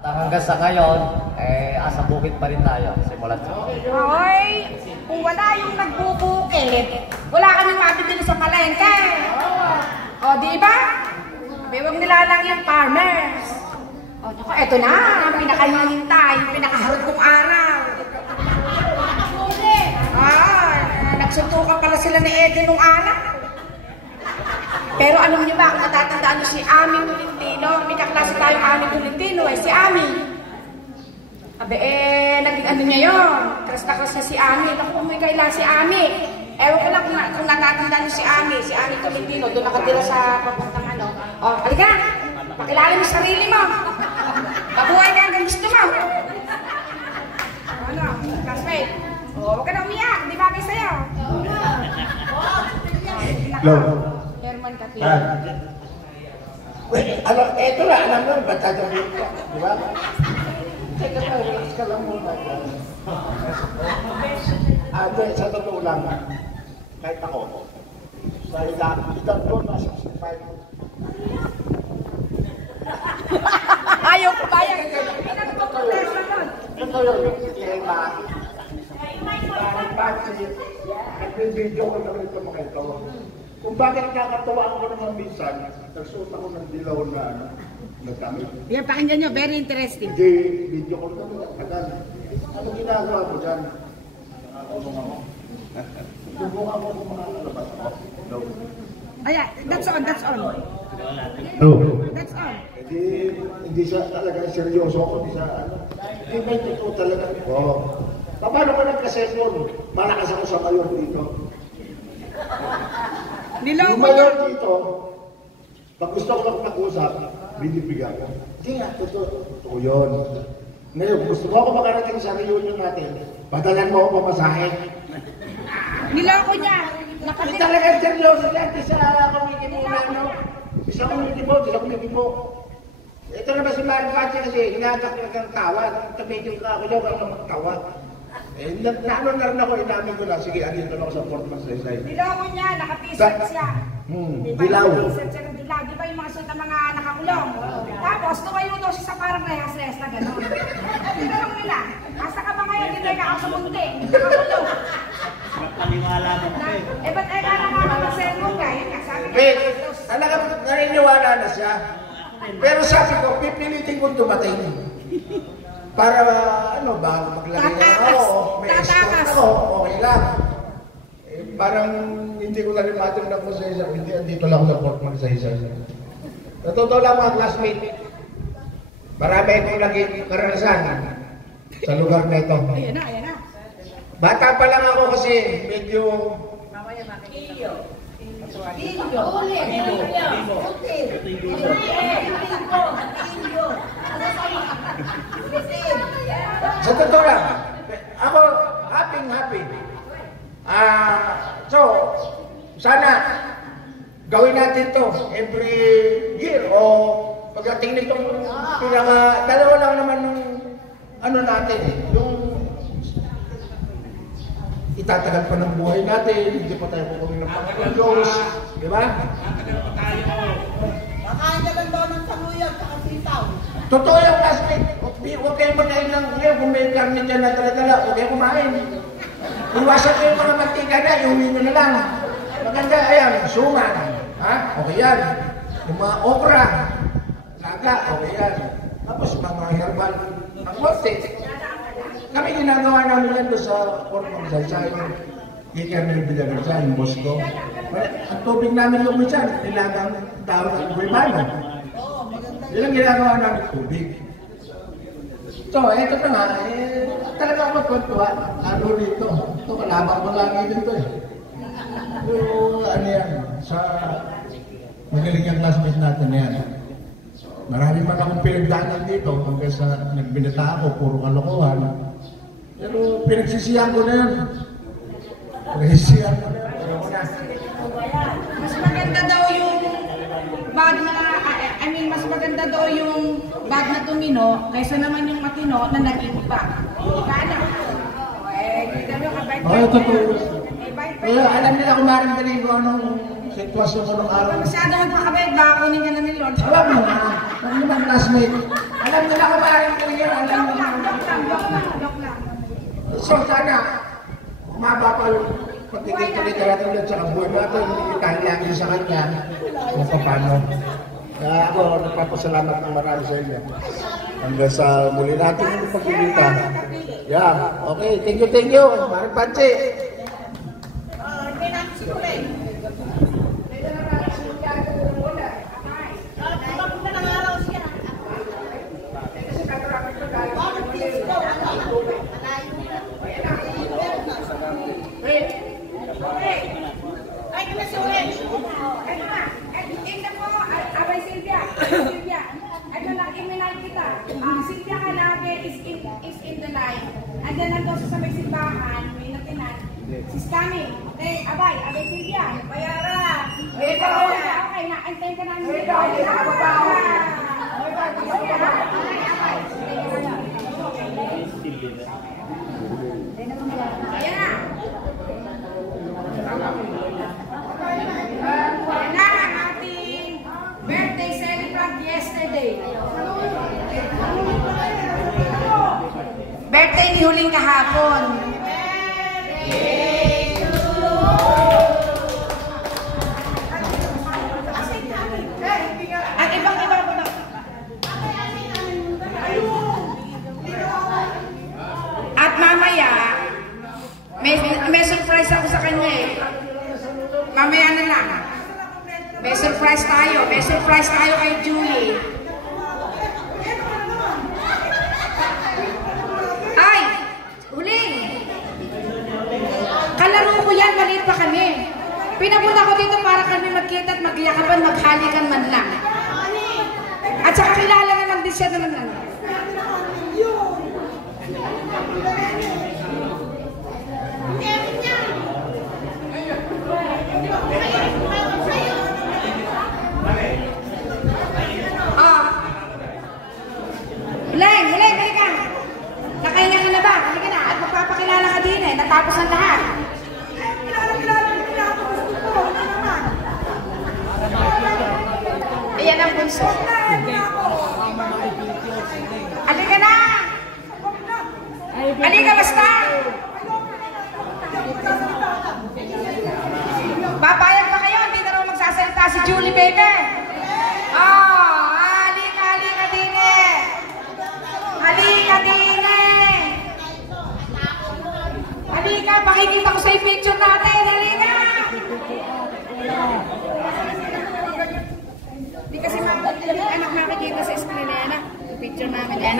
Hanggang sa ngayon, asa bukid pa rin tayo, simulat sa Ay, kung wala yung nagbubukid, wala ka nang mabibili sa palengke. O, di ba? Huwag nilalang yung farmers. O, naku, eto na, ang pinakahihintay, yung pinakaharap kong araw. Ay, nagsuntukan pala sila ni Eden nung araw. Pero alam niyo ba, kung natatandaan niyo si Ami Tolentino, may kaklase tayong Ami Tolentino, si Ami. Abe, naging ano niya yun, kras na si Ami. Naku, may kailan si Ami. Ewan ko lang kung natatandaan niyo si Ami Tolentino, doon nakatira sa papuntang ano. O, halika na, pakilala mo sarili mo. Babuhay ka hanggang gusto mo. Ano, classmate? O, huwag ka na umiyak, di bagay sa'yo. Hello. Herman Catino. Ano, eto lang, alam mo, ba't sasabihin ko, di ba? Teka pa, relax ka lang muna. Sa totoo lang, kahit ako, sa edad ko, nasa 65. Ayaw ko ba yan? Ito yun, yung ba? Nagbibideo ko na ito mga ito. Kung bakit kakatuwa ako naman minsan, nagsuot ako ng dilaw na damit. Yan, pakinggan nyo, very interesting. Hindi, video ko na tagal. Ano ginagawa ko dyan? Tulong ako. Tulungan ako kung makakalabas ako. No. Ayan, that's on. No. That's on. Hindi siya talaga seryoso ako. Hindi ba yung totoo talaga? Oo. Paano ko nagka-cellphone? Malakas ako sa mayor dito. Yung mayor dito, pag gusto ko lang mag-usap, binibigyan ko. Hindi nga, totoo yun. Ngayon, gusto mo ako makarating sa reunion natin, padalan mo ako pamasahe. Niloko niya. Hindi talaga seryoso yan, di sa kumikimo na ano. Isa kumikimo. Ito naman si Mario Pache kasi hinagak na kang tawa. Tabigil ka ako dyan, wala kang magtawa. Naano na rin ako, inamin ko lang. Sige, andito lang ako sa Fort Magsaysay. Niloko niya, naka-t-shirt siya. Dilaw. Naka-t-shirt siya ng dilaw. Di ba yung mga suit ng mga nakakulong? Tapos, tumayo daw siya sa parang rehas-rehas na gano'n. Tinanong nila, asa ka ba ngayon? Hindi tayo ako sa munti. Nakakulong. Napaniwala mo ko eh. Ba't ay ka nakakamasin mo ka? Yun nga, sabi Wait, talagang naniniwala na siya. Pero sabi ko, pipilitin kong dumating. Para maglagay ako, may escort ako, okay lang. Parang hindi ko na rin matin na po sa isa, dito lang ako sa Fort Magsaysay. Natotoo lang mga classmate, marami akong naging karanasan sa lugar na ito. Ayan na. Bata pa lang ako kasi medyo... Sa totoo lang, ako happy. So, sana gawin natin to every year o pagdating nitong dalawa lang naman ng natin yung itatagal pa ng buhay natin, hindi pa tayo kukunin ng Panginoon, di ba? Matagal pa tayo. Makain ka lang daw ng saluyot at sitaw. Totoo yung classmate. Huwag kayong magkain ng ngayon. Kung may karne dyan na dala-dala, huwag kayong kumain. Iwasan ko yung mga mantika na, iuwi nyo na lang. Maganda, ayan, suman. Ha? Okay yan. Yung mga okra, laga, okay yan. Tapos mga herbal, ang worth it. Kami ginagawa namin yan doon sa Fort Magsaysay. Hindi kami bilagan sa yung boss ko. Ang tubig namin yung minsan, nilagang tawag ng buwimano. Yun ang ginagawa namin tubig. So, eto na nga, talaga ako magkwentuwa. Ano rito? Ito, kalabang mo lang dito eh. Yung ano yan, sa magaling ang classmate natin yan. Marami pa akong pinagdaanan dito hanggang sa nagbinata ako, puro kalokohan. Pero pinagsisiyan ko na yan. Pinagsisiyan ko na yan. Mas maganda daw yung bag na, mas maganda daw yung bag na tumino kaysa naman yung matino na naging bag. Kano? Hindi kami kabait. Oo, totoo. Kaya alam nila kung maramdamin ko anong sitwasyon ko nung araw. Masyado magpakabait, baka kunin ka na ni Lord. Alam mo naman classmate. Alam nila kung maramdamin So sana, umaba pa yung pagkikita-kita natin sa buhay natin, dahil lagi sa kanya, kung paano. Kaya ako, nagpapasalamat ng marami sa inyo. Hanggang sa muli natin yung pagkikita. Yeah, okay, thank you. Maring Panchi. Hindi natin sikurin. Magpunta ng araw siya. Bakit disco? Ay, kami si Orange. Ito po, abay Silvia. Silvia, ano lang, iminay kita. Silvia Calave is in the line. Andyan lang daw sa may simbahan, may natinan. She's coming. Okay, abay Silvia. Bayara. Wait, okay, naantay ka namin. Wait, ayan na. Ayan na ang ating birthday celebrant yesterday. Birthday ni huling kahapon. At ibang-ibang pa. At mamaya, may surprise ako sa kanya eh. Mamaya na lang. May surprise tayo. May surprise tayo kay Julie. Ay! Huling! Kalaro ko yan. Maliit pa kami. Pinapunta ko dito para kami magkita at magyakapan, maghalikan man lang. At saka kilala naman din siya naman. Huling, halika. Nakahinga ka na ba? Halika na. At magpapakilala ka din eh. Natapos ang lahat. Ayan ang bunso. Halika na. Halika basta. Papayag ba kayo? Hindi na raw magsasalita si Julie Baker. Halika din eh. Halika din eh. Halika, pakikita ko sa picture natin. Halika. Hindi kasi anak makikita sa screen na yan. Picture namin yan.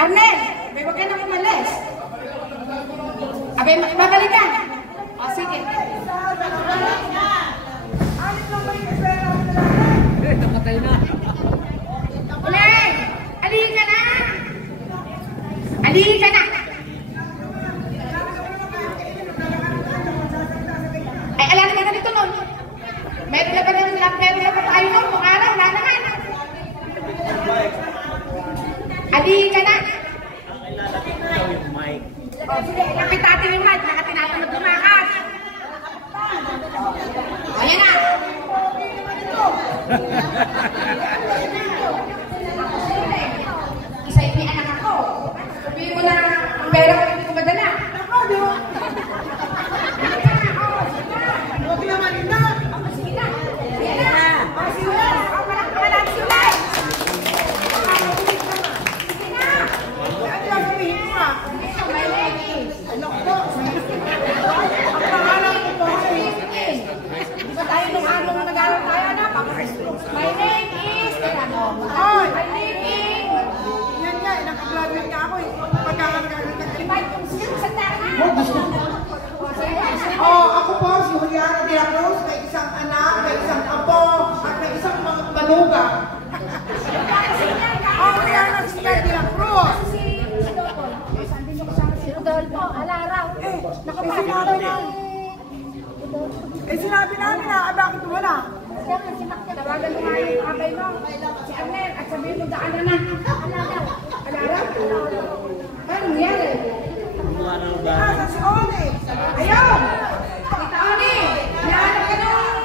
Arnel, may wag ka na umalis. Abay, babalik ka. O, sige. Namatay na. Uling! Halika na! Halika na! Ay, alam naman na dito nun. Meron na ba tayo nun? Kung araw, wala naman. Halika na! O, sige, lapit natin yung mic. Nakatinatanong lumakas. Ayan na! Isa yung anak ako. Sabihin mo na ang pera ko hindi ko madala. Ako, di ba? Huwag naman na. Sige na. Sige na. Sige na. Sige na. Sige na. Ano ang sabihin mo ah? My name is. Ang pangalan ko po ay Di ba tayo nung araw na nag-aaral tayo na? My name is. Ay! My name is. Yan nga, nakagraduate ka ako eh. Pagkakagraduate ka. Invite ko siya sa tara. Ako po si Juliana de la Cruz, may isang anak, may isang apo, at may isang mga baluga. Juliana de la Cruz. Si Rodolfo, alaraw. Sinabi na. Sinabi namin na, bakit wala? Tawagan mo nga yung abay mo, si Arnel, at sabihin mo daan na. Alaraw? Paano nangyari? Asa si Oli? Ayun! Kita Oni! Nahanap ka nung...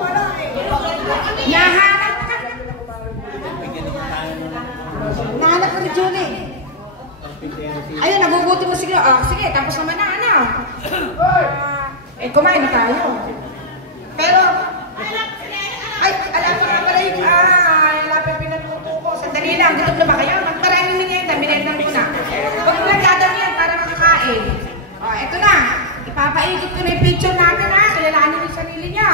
Wala eh. Nahanap ka! Ayun, nagugutom na sige. Sige, tapos naman na, ano? Kumain na tayo. Pero, ay, alam pa nga pala yung, alam pa yung pinagluto ko. Sandali lang, gutom na ba kayo? Magtarain yung minenda muna. Huwag mo lang dadang yan para makakain. Eto na, ipapaikot ko na yung picture natin, ha? Kilalanin yung sarili niya.